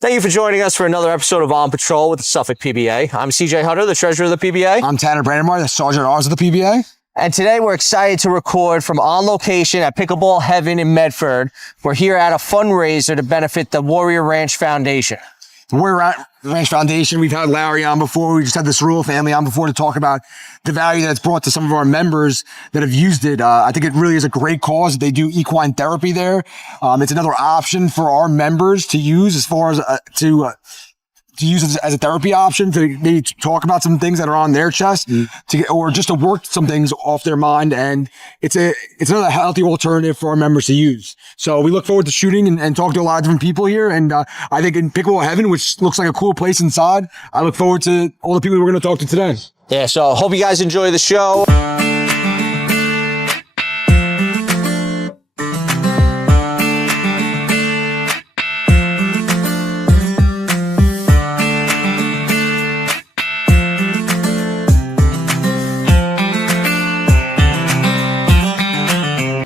Thank you for joining us for another episode of On Patrol with the Suffolk PBA. I'm CJ Hunter, the treasurer of the PBA. I'm Tanner Brandemar, the sergeant at arms of the PBA. And today we're excited to record from on location at Pickleball Heaven in Medford. We're here at a fundraiser to benefit the Warrior Ranch Foundation. The Warrior Ranch Foundation, we've had Larry on before. We just had the Cerullo family on before to talk about the value that's brought to some of our members that have used it. I think it really is a great cause. They do equine therapy there. It's another option for our members to use as far as to use it as a therapy option to maybe talk about some things that are on their chest or just to work some things off their mind. And it's another healthy alternative for our members to use. So we look forward to shooting and talking to a lot of different people here. And I think in Pickleball Heaven, which looks like a cool place inside, I look forward to all the people we're going to talk to today. Yeah, so hope you guys enjoy the show.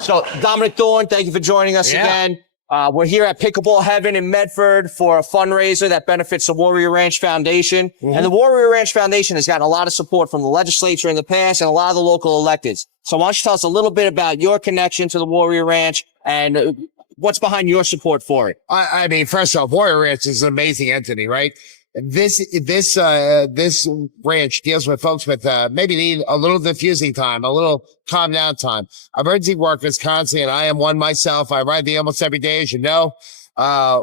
So, Dominic Thorne, thank you for joining us again. We're here at Pickleball Heaven in Medford for a fundraiser that benefits the Warrior Ranch Foundation. And the Warrior Ranch Foundation has gotten a lot of support from the legislature in the past and a lot of the local electeds. So why don't you tell us a little bit about your connection to the Warrior Ranch and what's behind your support for it? I mean, first off, Warrior Ranch is an amazing entity, right? This ranch deals with folks with, maybe need a little diffusing time, a little calm down time. Emergency workers constantly, and I am one myself. I ride the ambulance every day, as you know.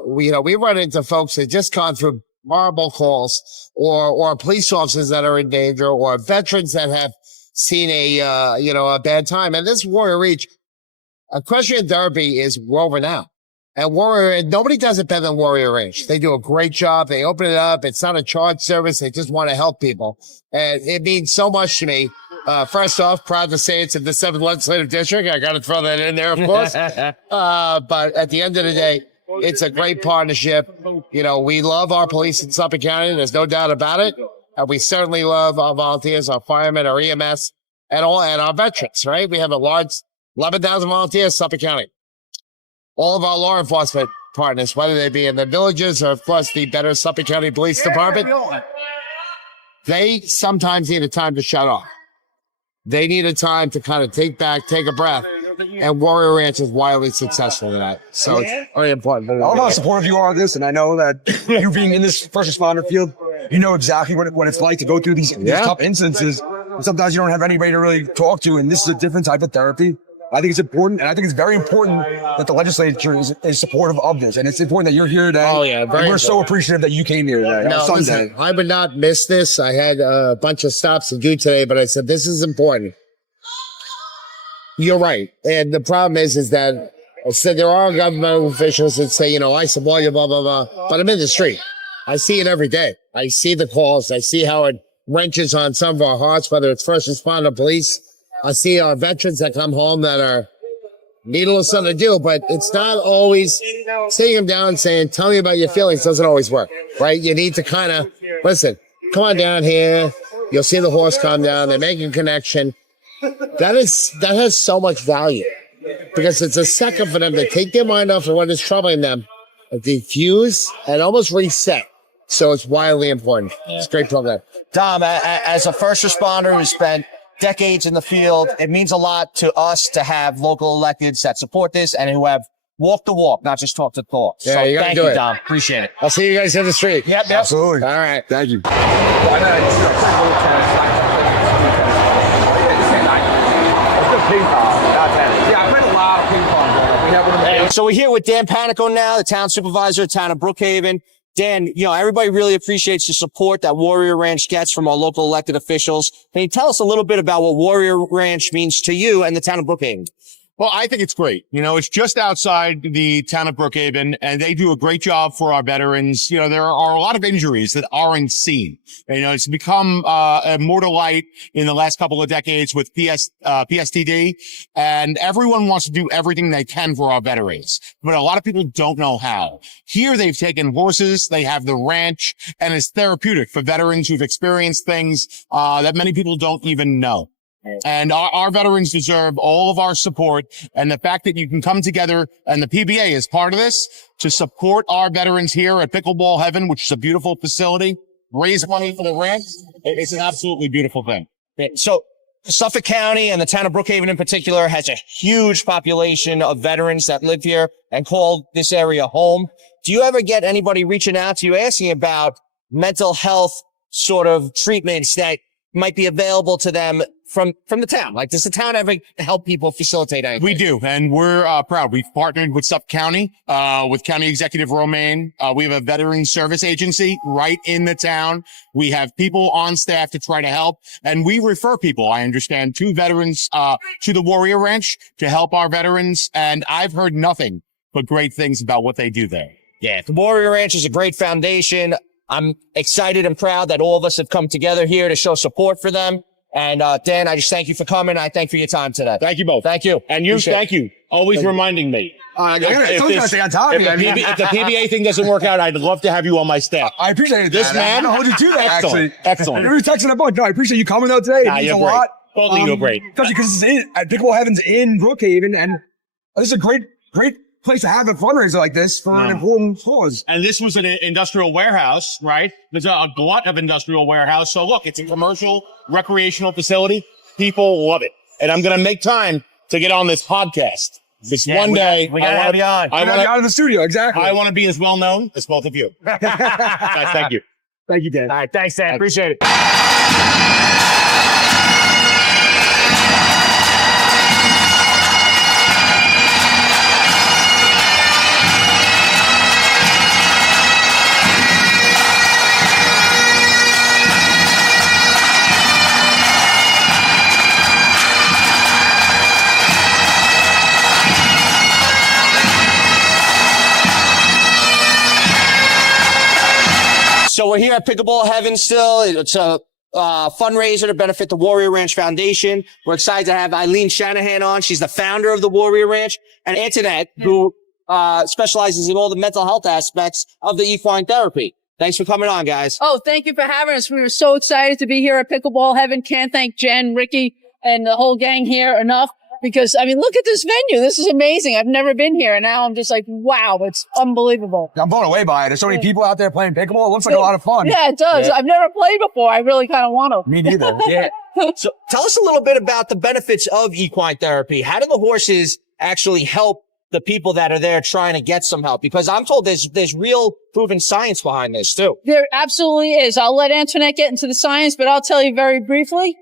We run into folks that just gone through horrible calls or police officers that are in danger or veterans that have seen a bad time. And this Warrior Reach, equestrian therapy is world renowned. And nobody does it better than Warrior Ranch. They do a great job. They open it up. It's not a charge service. They just want to help people. And it means so much to me. First off, proud to say it's in the 7th Legislative District. I got to throw that in there, of course. But at the end of the day, it's a great partnership. You know, we love our police in Suffolk County. There's no doubt about it. And we certainly love our volunteers, our firemen, our EMS, and our veterans, right? We have a large 11,000 volunteers in Suffolk County. All of our law enforcement partners, whether they be in the villages or, of course, the better Suffolk County Police Department, they sometimes need a time to shut off. They need a time to kind of take a breath. And Warrior Ranch is wildly successful in that. So it's very important. I love how supportive you are of this, and I know that you being in this first responder field, you know exactly what it's like to go through these tough instances. And sometimes you don't have anybody to really talk to, and this is a different type of therapy. I think it's important, and I think it's very important that the legislature is supportive of this, and it's important that you're here today. Oh, yeah, very we're so appreciative that you came here today on Sunday. Listen, I would not miss this. I had a bunch of stops to do today, but I said, this is important. You're right. And the problem is that I said there are government officials that say, I support you, blah, blah, blah. But I'm in the street. I see it every day. I see the calls. I see how it wrenches on some of our hearts, whether it's first responder police. I see our veterans that come home that are need a little something to do, but it's not always sitting them down and saying, tell me about your feelings doesn't always work, right? You need to kind of, listen, come on down here. You'll see the horse calm down. They're making a connection. That has so much value because it's a second for them to take their mind off of what is troubling them, diffuse, and almost reset. So it's wildly important. It's a great program. Dom, as a first responder who spent decades in the field, it means a lot to us to have local electeds that support this and who have walked the walk, not just talk the talk. Yeah, so you gotta thank do you, it. Dom. Appreciate it. I'll see you guys in the street. Yep. Absolutely. All right. Thank you. So we're here with Dan Panico now, the town supervisor of town of Brookhaven. Dan, everybody really appreciates the support that Warrior Ranch gets from our local elected officials. Can you tell us a little bit about what Warrior Ranch means to you and the town of Brookhaven? Well, I think it's great. It's just outside the town of Brookhaven, and they do a great job for our veterans. There are a lot of injuries that aren't seen. It's become more to light in the last couple of decades with PSTD, and everyone wants to do everything they can for our veterans. But a lot of people don't know how. Here, they've taken horses, they have the ranch, and it's therapeutic for veterans who've experienced things that many people don't even know. And our veterans deserve all of our support. And the fact that you can come together, and the PBA is part of this, to support our veterans here at Pickleball Heaven, which is a beautiful facility, raise money for the ranch. It's an absolutely beautiful thing. So Suffolk County and the town of Brookhaven in particular has a huge population of veterans that live here and call this area home. Do you ever get anybody reaching out to you asking about mental health sort of treatments that might be available to them from the town? Like, does the town ever help people facilitate anything? We do, and we're proud. We've partnered with Suffolk County, with County Executive Romaine. We have a veteran service agency right in the town. We have people on staff to try to help, and we refer people, I understand, to veterans, to the Warrior Ranch to help our veterans, and I've heard nothing but great things about what they do there. Yeah, the Warrior Ranch is a great foundation. I'm excited and proud that all of us have come together here to show support for them. And Dan, I just thank you for coming. I thank you for your time today. Thank you both. Thank you. And you, thank you. Always reminding me. I gotta stay on top of you. If the PBA thing doesn't work out, I'd love to have you on my staff. I appreciate This man, I'm gonna hold you to that, excellent, actually. excellent. We were texting a bunch. No, I appreciate you coming out today. It means you're a great. lot. Both of you are great. Especially because it's at Pickleball Heaven's in Brookhaven, and this is a great place to have a fundraiser like this for an important cause. And this was an industrial warehouse, right? There's a glut of industrial warehouse. So look, it's a commercial recreational facility. People love it. And I'm going to make time to get on this podcast. One day. We gotta have you on. I want to be out of the studio. Exactly. I want to be as well known as both of you. Guys, thank you. Thank you, Dan. All right. Thanks, Dan. Appreciate it. So we're here at Pickleball Heaven still. It's a fundraiser to benefit the Warrior Ranch Foundation. We're excited to have Eileen Shanahan on. She's the founder of the Warrior Ranch, and Antoinette, who specializes in all the mental health aspects of the equine therapy. Thanks for coming on, guys. Oh, thank you for having us. We were so excited to be here at Pickleball Heaven. Can't thank Jen, Ricky, and the whole gang here enough. Because, I mean, look at this venue. This is amazing. I've never been here. And now I'm just like, wow, it's unbelievable. I'm blown away by it. There's so many people out there playing pickleball. It looks like a lot of fun. Yeah, it does. Yeah. I've never played before. I really kind of want to. Me neither. Yeah. So tell us a little bit about the benefits of equine therapy. How do the horses actually help the people that are there trying to get some help? Because I'm told there's real proven science behind this too. There absolutely is. I'll let Antoinette get into the science, but I'll tell you very briefly.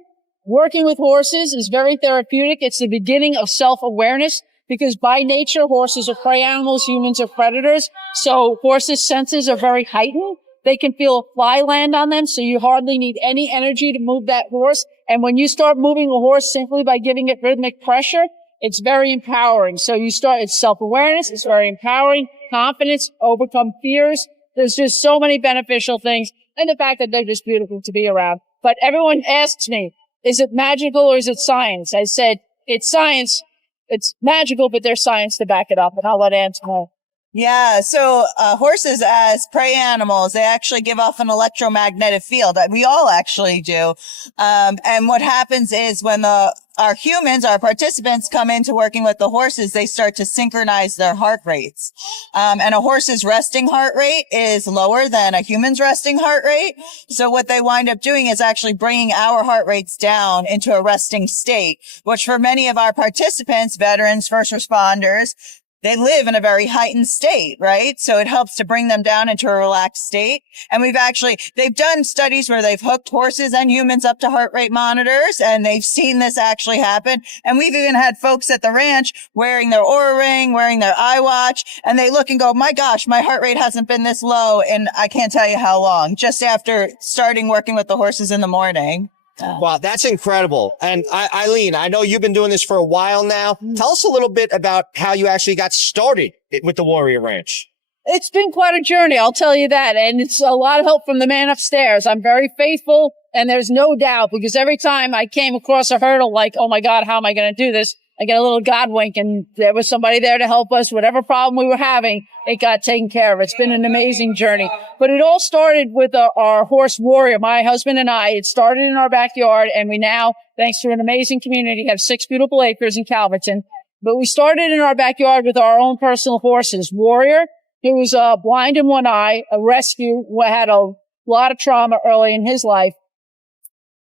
Working with horses is very therapeutic. It's the beginning of self-awareness because by nature, horses are prey animals, humans are predators. So horses' senses are very heightened. They can feel a fly land on them, so you hardly need any energy to move that horse. And when you start moving a horse simply by giving it rhythmic pressure, it's very empowering. So it's self-awareness, it's very empowering, confidence, overcome fears. There's just so many beneficial things. And the fact that they're just beautiful to be around. But everyone asks me, is it magical or is it science? I said, it's science. It's magical, but there's science to back it up. And I'll let Antoinette. Yeah, so horses as prey animals, they actually give off an electromagnetic field. We all actually do. And what happens is when our humans, our participants come into working with the horses, they start to synchronize their heart rates. And a horse's resting heart rate is lower than a human's resting heart rate. So what they wind up doing is actually bringing our heart rates down into a resting state, which for many of our participants, veterans, first responders, they live in a very heightened state, right? So it helps to bring them down into a relaxed state. And they've done studies where they've hooked horses and humans up to heart rate monitors, and they've seen this actually happen. And we've even had folks at the ranch wearing their Oura Ring, wearing their iWatch, and they look and go, my gosh, my heart rate hasn't been this low in I can't tell you how long, just after starting working with the horses in the morning. Wow, that's incredible. And Eileen, I know you've been doing this for a while now. Tell us a little bit about how you actually got started with the Warrior Ranch. It's been quite a journey, I'll tell you that. And it's a lot of help from the man upstairs. I'm very faithful, and there's no doubt, because every time I came across a hurdle like, oh my God, how am I going to do this? I get a little God wink, and there was somebody there to help us. Whatever problem we were having, it got taken care of. It's been an amazing journey. But it all started with our horse Warrior, my husband and I. It started in our backyard, and we now, thanks to an amazing community, have 6 beautiful acres in Calverton. But we started in our backyard with our own personal horses. Warrior, he was blind in one eye, a rescue, had a lot of trauma early in his life.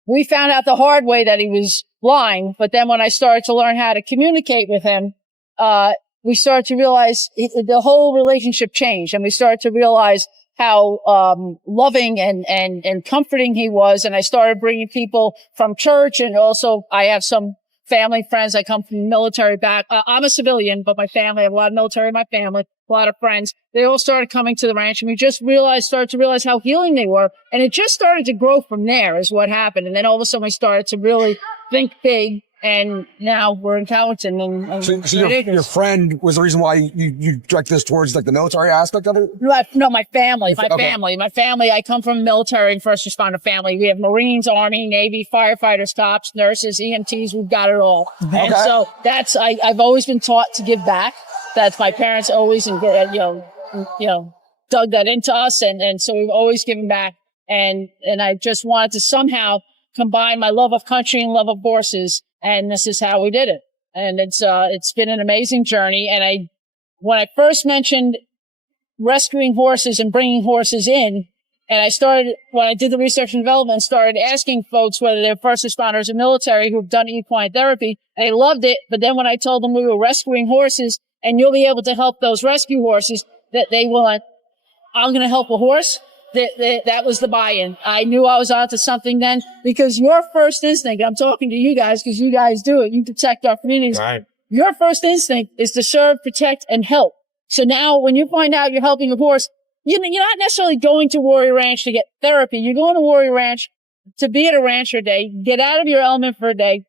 We found out the hard way that he was blind, but then when I started to learn how to communicate with him, we started to realize the whole relationship changed, and we started to realize how loving and comforting he was. And I started bringing people from church, and also I have some family friends. I come from the military back. I'm a civilian, but my family, I have a lot of military in my family, a lot of friends. They all started coming to the ranch, and we just started to realize how healing they were. And it just started to grow from there is what happened. And then all of a sudden we started to really think big. And now we're in Calverton. So your friend was the reason why you directed this towards like the military aspect of it? No, my family. My family. I come from a military and first responder family. We have Marines, Army, Navy, firefighters, cops, nurses, EMTs. We've got it all. And so I've always been taught to give back. That's my parents always, dug that into us. And so we've always given back. And I just wanted to somehow combine my love of country and love of horses. And this is how we did it. And it's been an amazing journey. And when I first mentioned rescuing horses and bringing horses in, and when I did the research and development, started asking folks whether they're first responders or military who've done equine therapy, they loved it. But then when I told them we were rescuing horses and you'll be able to help those rescue horses, that they want, I'm going to help a horse. That was the buy-in. I knew I was onto something then, because your first instinct, I'm talking to you guys because you guys do it. You protect our communities. Right. Your first instinct is to serve, protect, and help. So now when you find out you're helping a horse, you're not necessarily going to Warrior Ranch to get therapy. You're going to Warrior Ranch to be at a ranch for a day, get out of your element for a day,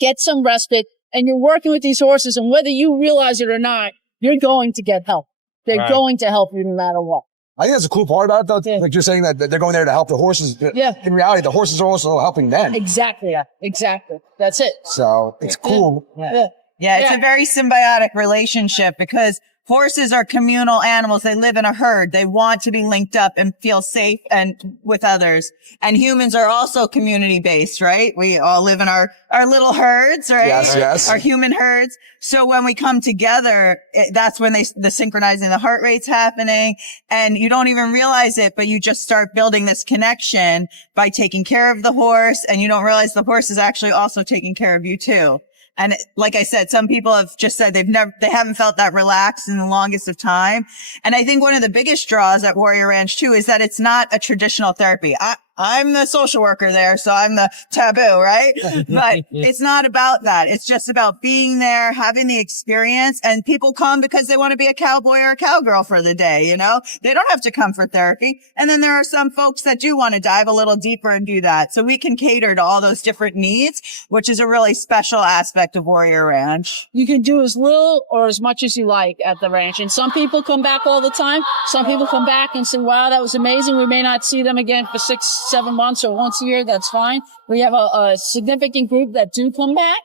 get some respite, and you're working with these horses. And whether you realize it or not, you're going to get help. They're going to help you no matter what. I think that's a cool part about it, though. Yeah. Like you're saying that they're going there to help the horses. Yeah. In reality, the horses are also helping them. Exactly. Yeah. Exactly. That's it. So it's cool. Yeah, it's a very symbiotic relationship because horses are communal animals. They live in a herd. They want to be linked up and feel safe and with others. And humans are also community based, right? We all live in our little herds, right? Yes. Our human herds. So when we come together, that's when the synchronizing the heart rate's happening, and you don't even realize it, but you just start building this connection by taking care of the horse, and you don't realize the horse is actually also taking care of you too. And like I said, some people have just said they haven't felt that relaxed in the longest of time. And I think one of the biggest draws at Warrior Ranch too is that it's not a traditional therapy. I'm the social worker there, so I'm the taboo, right? But it's not about that. It's just about being there, having the experience, and people come because they want to be a cowboy or a cowgirl for the day, They don't have to come for therapy. And then there are some folks that do want to dive a little deeper and do that. So we can cater to all those different needs, which is a really special aspect of Warrior Ranch. You can do as little or as much as you like at the ranch. And some people come back all the time. Some people come back and say, wow, that was amazing. We may not see them again for 6-7 months or once a year. That's fine. We have a significant group that do come back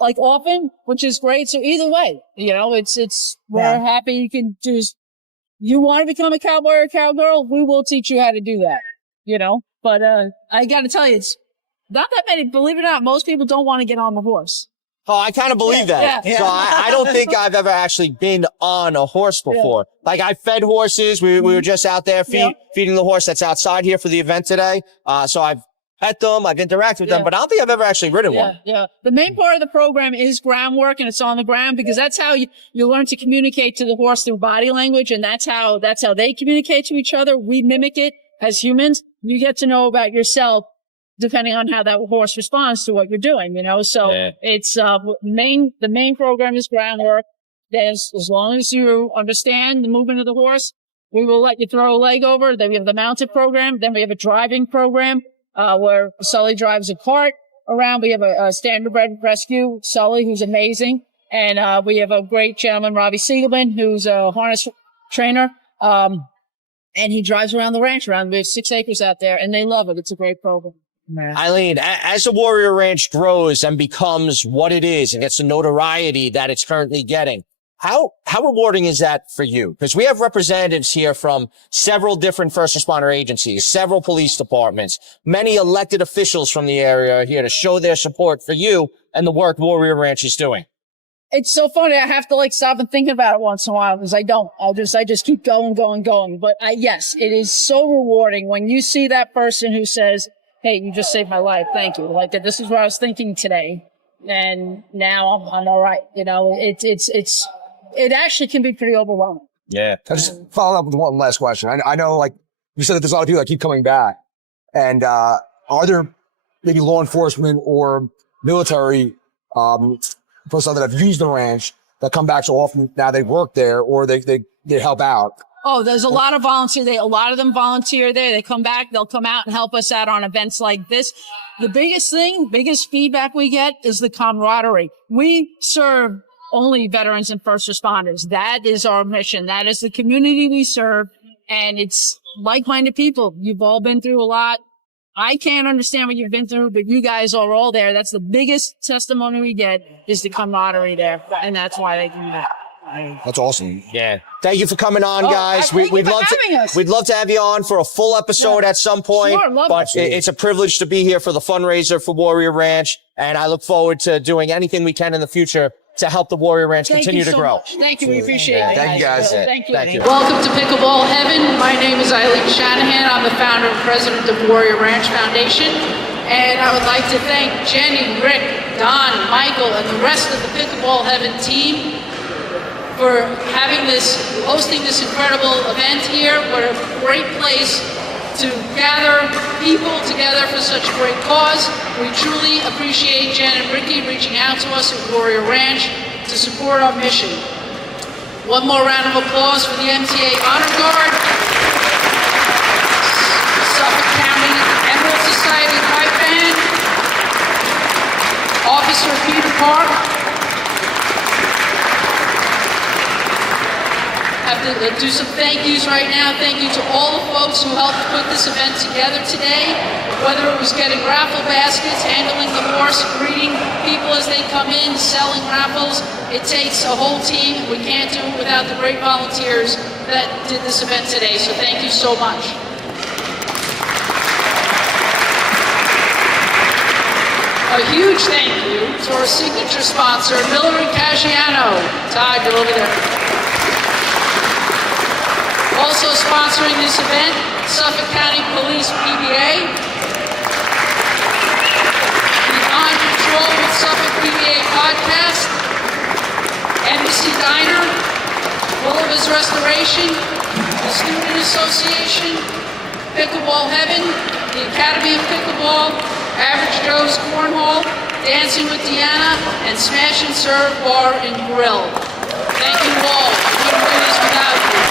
like often, which is great. So either way, we're happy. You can you want to become a cowboy or a cowgirl, we will teach you how to do that, but I got to tell you, it's not that many, believe it or not, most people don't want to get on the horse. Oh, I kind of believe that. Yeah. So I don't think I've ever actually been on a horse before. Yeah. Like I fed horses. We were just out there feeding the horse that's outside here for the event today. So I've pet them. I've interacted with them, but I don't think I've ever actually ridden one. Yeah. The main part of the program is groundwork, and it's on the ground because that's how you learn to communicate to the horse through body language. And that's how they communicate to each other. We mimic it as humans. You get to know about yourself depending on how that horse responds to what you're doing, So it's, the main program is groundwork. As long as you understand the movement of the horse, we will let you throw a leg over. Then we have the mounted program. Then we have a driving program, where Sully drives a cart around. We have a standardbred rescue, Sully, who's amazing. And, we have a great gentleman, Robbie Siegelman, who's a harness trainer. And he drives around the ranch we have 6 acres out there, and they love it. It's a great program. Eileen, as the Warrior Ranch grows and becomes what it is and gets the notoriety that it's currently getting, how rewarding is that for you? Because we have representatives here from several different first responder agencies, several police departments, many elected officials from the area are here to show their support for you and the work Warrior Ranch is doing. It's so funny. I have to stop and think about it once in a while because I don't. I just keep going. But yes, it is so rewarding when you see that person who says, "Hey, you just saved my life. Thank you." This is what I was thinking today, and now I'm all right. It actually can be pretty overwhelming. Yeah. I just follow up with one last question. I know, you said that there's a lot of people that keep coming back, and are there maybe law enforcement or military personnel that have used the ranch that come back so often now they work there or they help out? Oh, there's a lot of volunteers. A lot of them volunteer there. They come back. They'll come out and help us out on events like this. The biggest feedback we get is the camaraderie. We serve only veterans and first responders. That is our mission. That is the community we serve. And it's like-minded people. You've all been through a lot. I can't understand what you've been through, but you guys are all there. That's the biggest testimony we get is the camaraderie there. And that's why they come back. That's awesome. Yeah. Thank you for coming on, guys. Thank you for having us. We'd love to have you on for a full episode at some point. Sure, love but it's a privilege to be here for the fundraiser for Warrior Ranch. And I look forward to doing anything we can in the future to help the Warrior Ranch continue to grow. Thank you. We appreciate it. Thank you, guys. Thank you. Thank you. Welcome to Pickleball Heaven. My name is Eileen Shanahan. I'm the founder and president of Warrior Ranch Foundation. And I would like to thank Jenny, Rick, Don, Michael, and the rest of the Pickleball Heaven team for hosting this incredible event here. What a great place to gather people together for such a great cause. We truly appreciate Jen and Ricky reaching out to us at Warrior Ranch to support our mission. One more round of applause for the MTA Honor Guard, Suffolk County Emerald Society Pipe Band, Officer Peter Park. Have to do some thank yous right now. Thank you to all the folks who helped put this event together today, whether it was getting raffle baskets, handling the horse, greeting people as they come in, selling raffles. It takes a whole team. We can't do it without the great volunteers that did this event today, so thank you so much. A huge thank you to our signature sponsor, Miller & Caggiano. Todd, you're over there. Also sponsoring this event, Suffolk County Police PBA, the On Patrol with Suffolk PBA podcast, Embassy Diner, Gulliver's Restoration, the Student Association, Pickleball Heaven, the Academy of Pickleball, Average Joe's Cornhole, Dancing with Deanna, and Smash and Serve Bar and Grill. Thank you all. We couldn't do this without you.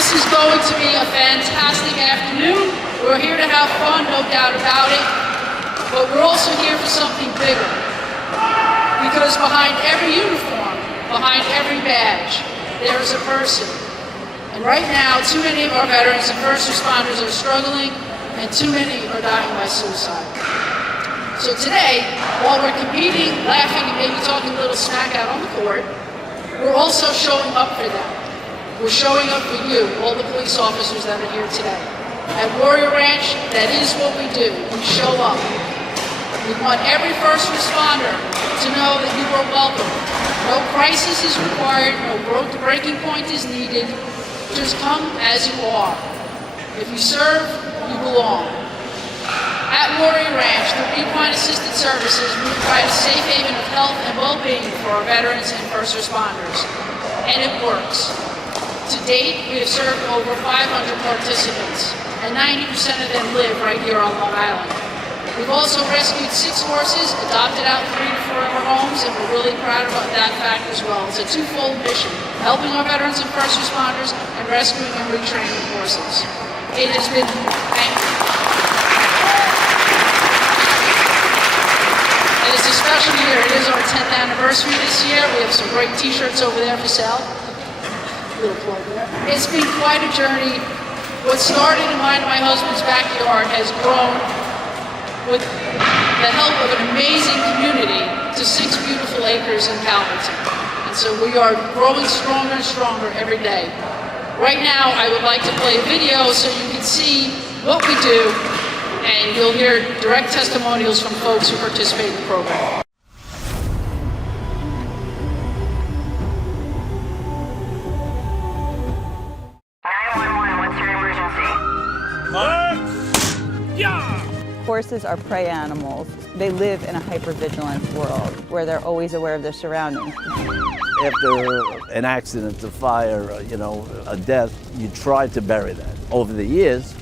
This is going to be a fantastic afternoon. We're here to have fun, no doubt about it. But we're also here for something bigger. Because behind every uniform, behind every badge, there is a person. And right now, too many of our veterans and first responders are struggling, and too many are dying by suicide. So today, while we're competing, laughing, and maybe talking a little smack out on the court, we're also showing up for them. We're showing up for you, all the police officers that are here today. At Warrior Ranch, that is what we do. We show up. We want every first responder to know that you are welcome. No crisis is required, no breaking point is needed. Just come as you are. If you serve, you belong. At Warrior Ranch, through Equine Assisted Services, we provide a safe haven of health and well-being for our veterans and first responders. And it works. To date, we have served over 500 participants, and 90% of them live right here on Long Island. We've also rescued 6 horses, adopted out 3 forever homes, and we're really proud about that fact as well. It's a twofold mission, helping our veterans and first responders and rescuing and retraining horses. It has been, thank you. And it's a special year. It is our 10th anniversary this year. We have some great t-shirts over there for sale. Little plug there. It's been quite a journey What started in mine and my husband's backyard has grown with the help of an amazing community to 6 beautiful acres in Calverton. And so we are growing stronger and stronger every day. Right now, I would like to play a video so you can see what we do, and you'll hear direct testimonials from folks who participate in the program. 911, what's your emergency? Horses are prey animals. They live in a hypervigilance world where they're always aware of their surroundings. After an accident, a fire, a death, you try to bury that. Over the years,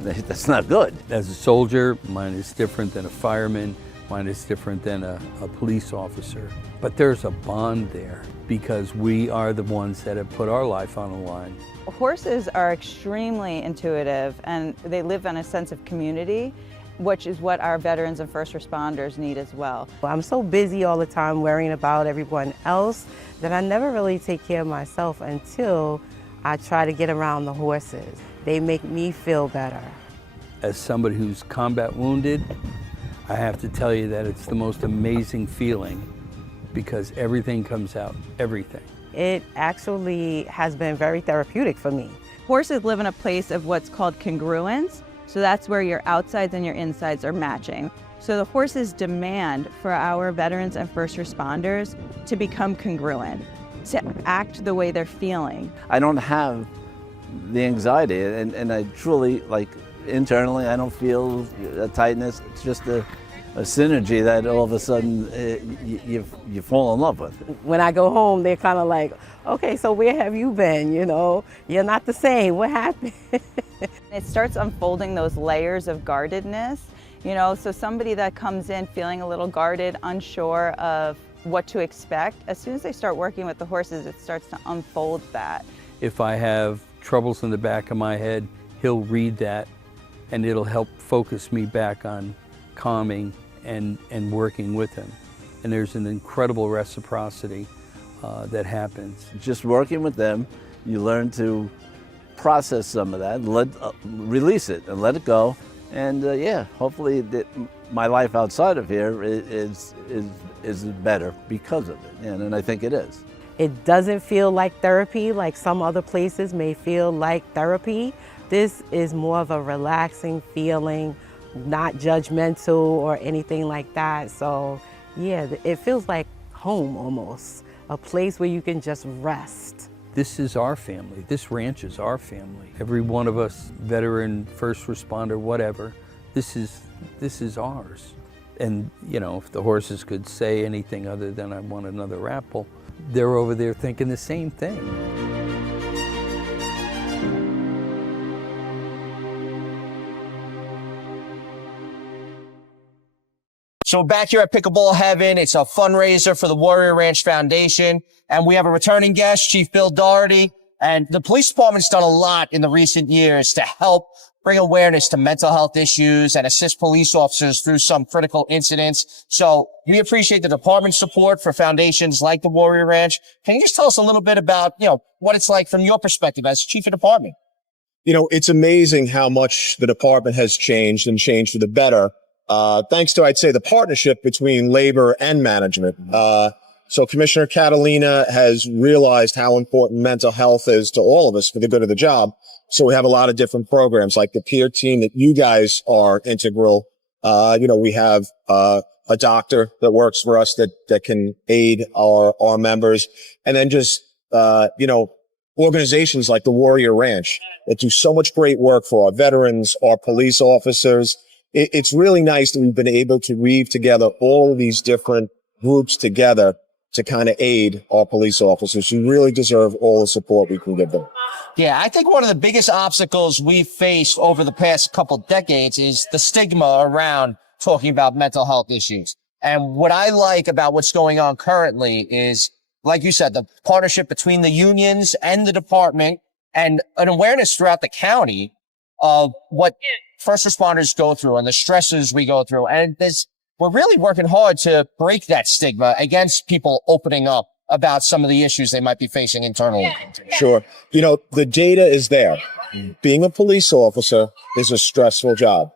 that's not good. As a soldier, mine is different than a fireman. Mine is different than a police officer. But there's a bond there because we are the ones that have put our life on the line. Horses are extremely intuitive and they live on a sense of community, which is what our veterans and first responders need as well. I'm so busy all the time worrying about everyone else that I never really take care of myself until I try to get around the horses. They make me feel better. As somebody who's combat wounded, I have to tell you that it's the most amazing feeling because everything comes out, everything. It actually has been very therapeutic for me. Horses live in a place of what's called congruence. So that's where your outsides and your insides are matching. So the horses demand for our veterans and first responders to become congruent, to act the way they're feeling. I don't have the anxiety, and I truly, internally, I don't feel a tightness. It's just a synergy that all of a sudden you fall in love with. When I go home, they're kind of like, okay, so where have you been? You're not the same. What happened? It starts unfolding those layers of guardedness, so somebody that comes in feeling a little guarded, unsure of what to expect, as soon as they start working with the horses, it starts to unfold that. If I have troubles in the back of my head, he'll read that and it'll help focus me back on calming and working with him. And there's an incredible reciprocity that happens. Just working with them, you learn to process some of that, release it and let it go. And hopefully my life outside of here is better because of it. And I think it is. It doesn't feel like therapy like some other places may feel like therapy. This is more of a relaxing feeling, not judgmental or anything like that. So yeah, it feels like home almost, a place where you can just rest. This is our family. This ranch is our family. Every one of us, veteran, first responder, whatever, this is ours. And if the horses could say anything other than I want another apple, they're over there thinking the same thing. So back here at Pickleball Heaven, it's a fundraiser for the Warrior Ranch Foundation. And we have a returning guest, Chief Bill Doherty. And the police department's done a lot in the recent years to help bring awareness to mental health issues and assist police officers through some critical incidents. So we appreciate the department's support for foundations like the Warrior Ranch. Can you just tell us a little bit about, what it's like from your perspective as chief of department? It's amazing how much the department has changed and changed for the better. Thanks to, I'd say, the partnership between labor and management. So Commissioner Catalina has realized how important mental health is to all of us for the good of the job. So we have a lot of different programs like the peer team that you guys are integral. We have, a doctor that works for us that can aid our members. And then just, organizations like the Warrior Ranch that do so much great work for our veterans, our police officers. It's really nice that we've been able to weave together all of these different groups together to kind of aid our police officers who really deserve all the support we can give them. Yeah, I think one of the biggest obstacles we've faced over the past couple decades is the stigma around talking about mental health issues. And what I like about what's going on currently is, like you said, the partnership between the unions and the department and an awareness throughout the county of what first responders go through and the stresses we go through. And we're really working hard to break that stigma against people opening up about some of the issues they might be facing internally. Sure. You know, the data is there. Being a police officer is a stressful job.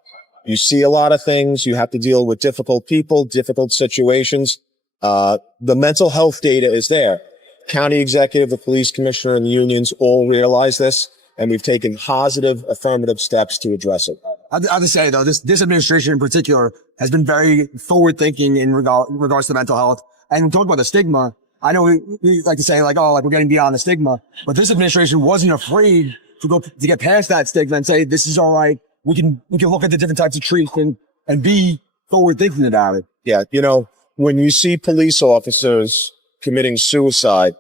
You see a lot of things. You have to deal with difficult people, difficult situations. The mental health data is there. County executive, the police commissioner, and the unions all realize this, and we've taken positive, affirmative steps to address it. I'll just say though, this administration in particular has been very forward thinking in regards to mental health. And talk about the stigma. I know we like to say like, oh, like we're getting beyond the stigma, but this administration wasn't afraid to get past that stigma and say, this is all right. We can look at the different types of treatment and be forward thinking about it. Yeah. You know, when you see police officers committing suicide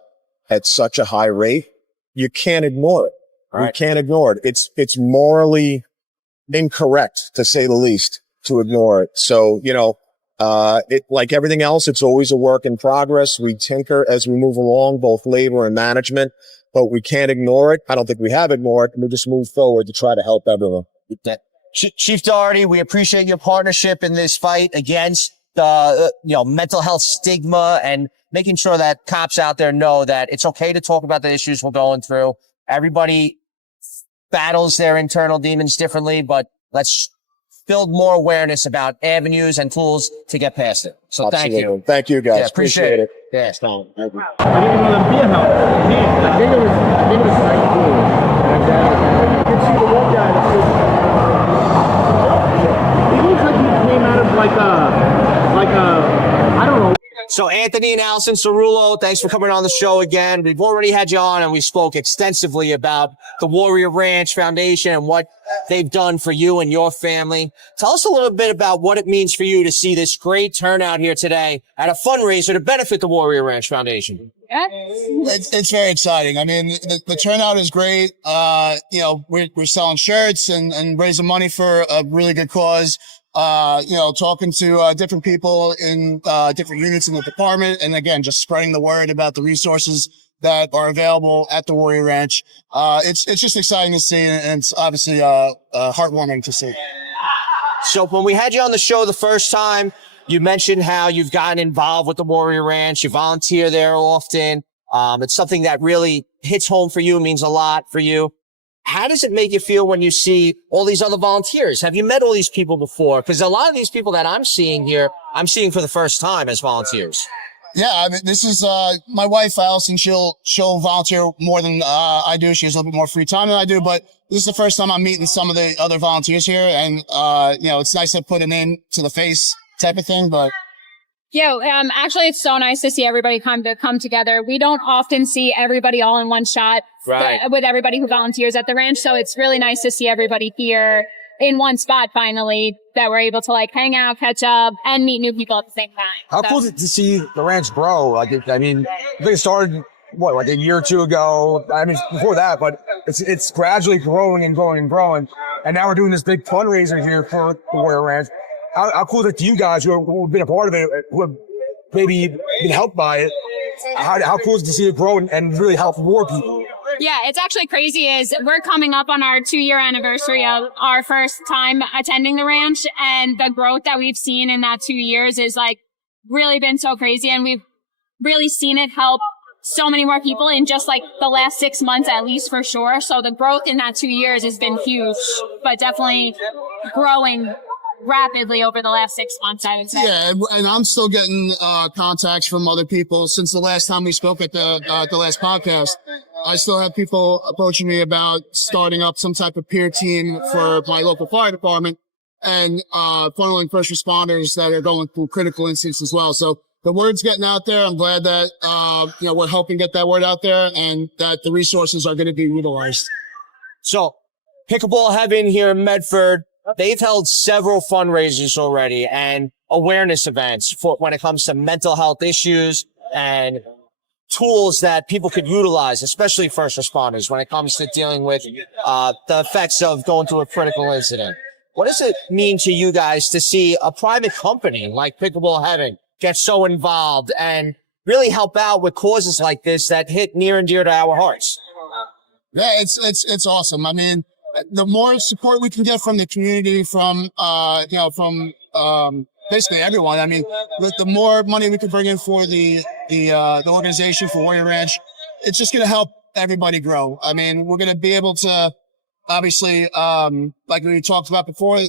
at such a high rate, you can't ignore it. Right. You can't ignore it. It's morally incorrect, to say the least, to ignore it. So, you know, it, like everything else, it's always a work in progress. We tinker as we move along, both labor and management, but we can't ignore it. I don't think we have ignored it. We just move forward to try to help everyone. Chief Doherty, we appreciate your partnership in this fight against the mental health stigma and making sure that cops out there know that it's okay to talk about the issues we're going through. Everybody battles their internal demons differently, but let's build more awareness about avenues and tools to get past it. So Absolutely. Thank you. Thank you, guys. Yeah, appreciate it. Yeah. So Anthony and Allison Cerullo, thanks for coming on the show again. We've already had you on and we spoke extensively about the Warrior Ranch Foundation and what they've done for you and your family. Tell us a little bit about what it means for you to see this great turnout here today at a fundraiser to benefit the Warrior Ranch Foundation. It's very exciting. I mean, the turnout is great. We're selling shirts and raising money for a really good cause. Talking to different people in different units in the department. And again, just spreading the word about the resources that are available at the Warrior Ranch. It's just exciting to see, and it's obviously heartwarming to see. So when we had you on the show the first time, you mentioned how you've gotten involved with the Warrior Ranch. You volunteer there often. It's something that really hits home for you, means a lot for you. How does it make you feel when you see all these other volunteers? Have you met all these people before? Because a lot of these people that I'm seeing here, I'm seeing for the first time as volunteers. Yeah, I mean, this is my wife, Allison. She'll volunteer more than I do. She has a little bit more free time than I do, but this is the first time I'm meeting some of the other volunteers here, and it's nice to put a name to the face type of thing. But actually, it's so nice to see everybody come together. We don't often see everybody all in one shot with everybody who volunteers at the ranch. So it's really nice to see everybody here in one spot finally, that we're able to like hang out, catch up, and meet new people at the same time. How cool is it to see the ranch grow? I think it started like a year or two ago. I mean, before that, but it's gradually growing and growing and growing. And now we're doing this big fundraiser here for the Warrior Ranch. How cool is it to you guys who have been a part of it, who have maybe been helped by it? How cool is it to see it grow and really help more people? Yeah, it's actually crazy is we're coming up on our 2-year anniversary of our first time attending the ranch, and the growth that we've seen in that 2 years is like really been so crazy, and we've really seen it help so many more people in just like the last 6 months at least, for sure. So the growth in that 2 years has been huge, but definitely growing rapidly over the last 6 months, I would say. Yeah, and I'm still getting contacts from other people since the last time we spoke at the last podcast. I still have people approaching me about starting up some type of peer team for my local fire department and funneling first responders that are going through critical incidents as well. So the word's getting out there. I'm glad that we're helping get that word out there and that the resources are going to be utilized. So Pickleball Heaven here in Medford, they've held several fundraisers already and awareness events for when it comes to mental health issues and tools that people could utilize, especially first responders, when it comes to dealing with the effects of going through a critical incident. What does it mean to you guys to see a private company like Pickleball Heaven get so involved and really help out with causes like this that hit near and dear to our hearts? Yeah, it's awesome. I mean, the more support we can get from the community, from basically everyone. I mean, the more money we can bring in for the the organization for Warrior Ranch. It's just going to help everybody grow. I mean, we're going to be able to, obviously, like we talked about before,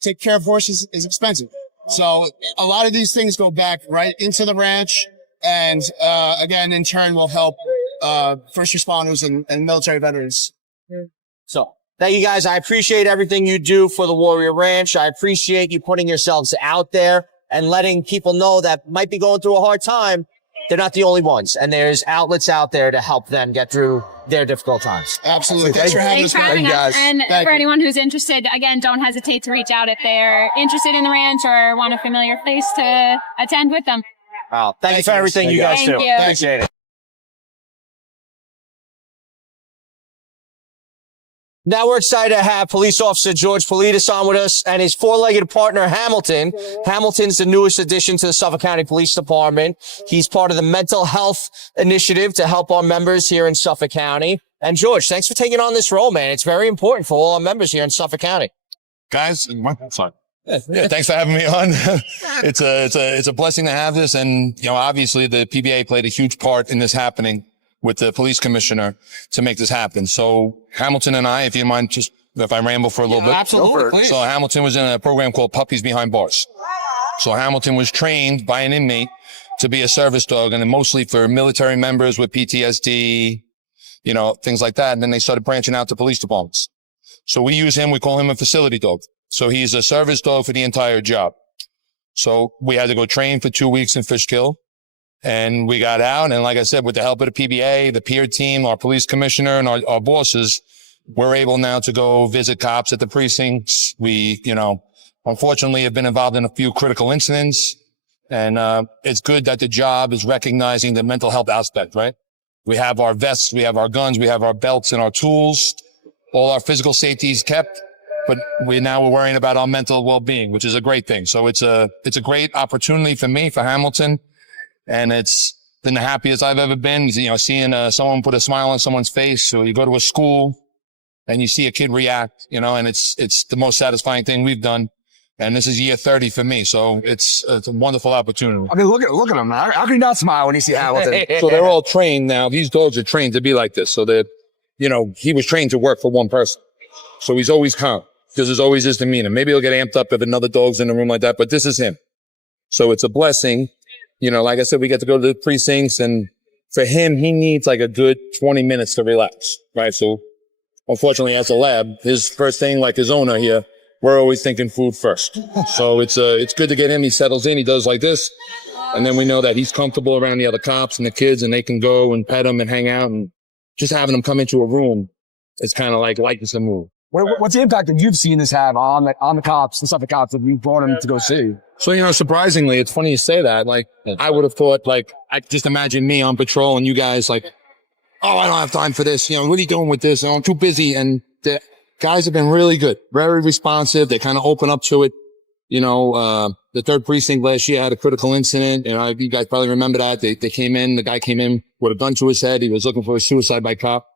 take care of horses is expensive. So a lot of these things go back right into the ranch, and again, in turn, will help first responders and military veterans. So thank you guys. I appreciate everything you do for the Warrior Ranch. I appreciate you putting yourselves out there and letting people know that might be going through a hard time. They're not the only ones, and there's outlets out there to help them get through their difficult times. Absolutely. Thanks for having us. And for anyone who's interested, again, don't hesitate to reach out if they're interested in the ranch or want a familiar place to attend with them. Wow. Thank you for everything you guys do. Thank you. Appreciate it. Now we're excited to have police officer George Politis on with us and his four-legged partner, Hamilton. Hamilton's the newest addition to the Suffolk County Police Department. He's part of the mental health initiative to help our members here in Suffolk County. And George, thanks for taking on this role, man. It's very important for all our members here in Suffolk County. Guys, sorry. Yeah, thanks for having me on. It's a blessing to have this. And, you know, obviously the PBA played a huge part in this happening with the police commissioner to make this happen. So Hamilton and I, if you mind, just if I ramble for a little bit. Absolutely. So Hamilton was in a program called Puppies Behind Bars. So Hamilton was trained by an inmate to be a service dog, and then mostly for military members with PTSD, you know, things like that. And then they started branching out to police departments. So we use him, we call him a facility dog. So he's a service dog for the entire job. So we had to go train for 2 weeks in Fishkill. And we got out, and like I said, with the help of the PBA, the peer team, our police commissioner, and our bosses, we're able now to go visit cops at the precincts. We, you know, unfortunately have been involved in a few critical incidents, and it's good that the job is recognizing the mental health aspect, right? We have our vests, we have our guns, we have our belts and our tools. All our physical safety is kept, but we're worrying about our mental well-being, which is a great thing. So it's a great opportunity for me, for Hamilton. And it's been the happiest I've ever been, you know, seeing someone put a smile on someone's face. So you go to a school and you see a kid react, you know, and it's the most satisfying thing we've done. And this is year 30 for me. So it's a wonderful opportunity. I mean, look at him. How can you not smile when you see Hamilton? So they're all trained now. These dogs are trained to be like this. So that, you know, he was trained to work for one person. So he's always calm because there's always his demeanor. Maybe he'll get amped up if another dog's in the room like that, but this is him. So it's a blessing. You know, like I said, we get to go to the precincts, and for him, he needs like a good 20 minutes to relax, right? So unfortunately, as a lab, his first thing, like his owner here, we're always thinking food first. So it's good to get him. He settles in, he does like this. And then we know that he's comfortable around the other cops and the kids, and they can go and pet him and hang out, and just having him come into a room is kind of like lightens the mood. What's the impact that you've seen this have on the cops, the Suffolk cops that you brought him to go see? So, you know, surprisingly, it's funny you say that. Like, I would have thought, like, I just imagine me on patrol and you guys like, oh, I don't have time for this. You know, what are you doing with this? Oh, I'm too busy. And the guys have been really good, very responsive. They kind of open up to it. You know, the 3rd precinct last year had a critical incident. You know, you guys probably remember that. They came in, the guy came in with a gun to his head. He was looking for a suicide by cop.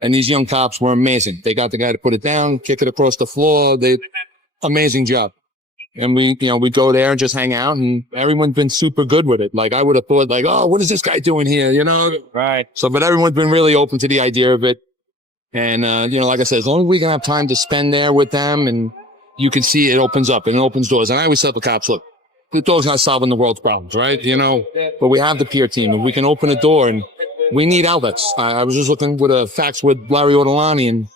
And these young cops were amazing. They got the guy to put it down, kick it across the floor. Amazing job. And we go there and just hang out, and everyone's been super good with it. Like, I would have thought like, oh, what is this guy doing here? You know? Right. So, but everyone's been really open to the idea of it. And, you know, like I said, as long as we can have time to spend there with them, and you can see it opens up and it opens doors. And I always tell the cops, look, the dog's not solving the world's problems, right? You know, but we have the peer team, and we can open a door, and we need outlets. I was just looking with a facts with Larry Ortolani, and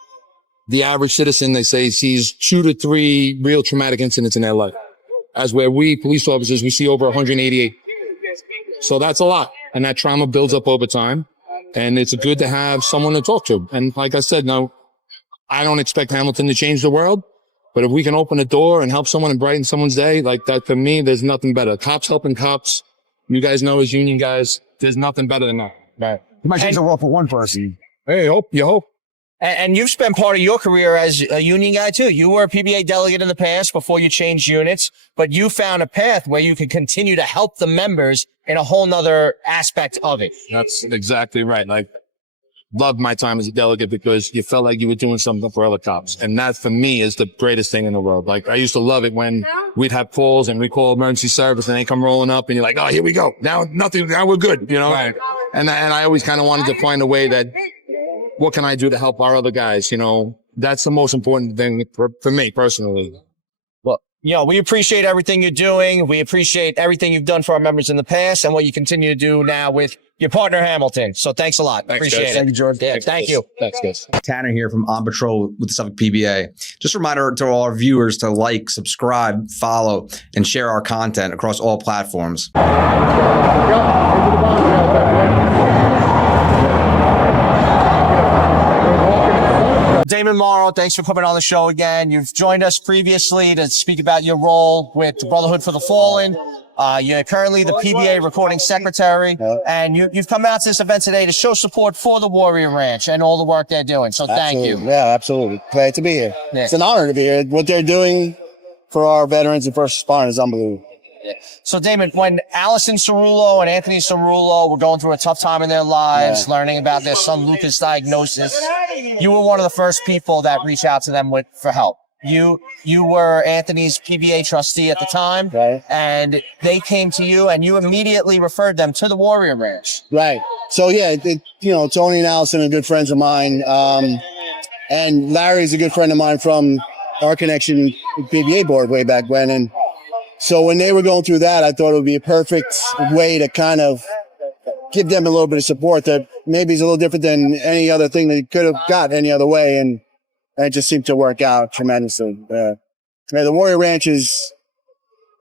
the average citizen, they say, sees 2 to 3 real traumatic incidents in their life. As where we police officers, we see over 188. So that's a lot. And that trauma builds up over time. And it's good to have someone to talk to. And like I said, no, I don't expect Hamilton to change the world. But if we can open a door and help someone and brighten someone's day, like that, for me, there's nothing better. Cops helping cops. You guys know, as union guys, there's nothing better than that. Right. You might change the world for one person. Hey, you hope. And you've spent part of your career as a union guy too. You were a PBA delegate in the past before you changed units, but you found a path where you could continue to help the members in a whole nother aspect of it. That's exactly right. Like, loved my time as a delegate because you felt like you were doing something for other cops. And that for me is the greatest thing in the world. Like I used to love it when we'd have calls and we call emergency service and they come rolling up and you're like, oh, here we go. Now we're good, you know? Right. And I always kind of wanted to find a way that what can I do to help our other guys? You know, that's the most important thing for me personally. Well, we appreciate everything you're doing. We appreciate everything you've done for our members in the past and what you continue to do now with your partner, Hamilton. So thanks a lot. Appreciate it. Thank you, George. Yeah, thank you. Thanks, guys. Tanner here from On Patrol with the Suffolk PBA. Just a reminder to all our viewers to like, subscribe, follow, and share our content across all platforms. Damon Morrow, thanks for coming on the show again. You've joined us previously to speak about your role with the Brotherhood for the Fallen. You're currently the PBA recording secretary, and you've come out to this event today to show support for the Warrior Ranch and all the work they're doing. So thank you. Yeah, absolutely. Glad to be here. Yeah. It's an honor to be here. What they're doing for our veterans and first responders is unbelievable. So, Damon, when Allison Cerullo and Anthony Cerullo were going through a tough time in their lives, learning about their son Luca's diagnosis, you were one of the first people that reached out to them for help. You were Anthony's PBA trustee at the time, and they came to you, and you immediately referred them to the Warrior Ranch. Right. So, yeah, Tony and Allison are good friends of mine, and Larry's a good friend of mine from our connection with PBA board way back when, and so when they were going through that, I thought it would be a perfect way to kind of give them a little bit of support that maybe is a little different than any other thing they could have got any other way. And it just seemed to work out tremendously. The Warrior Ranch is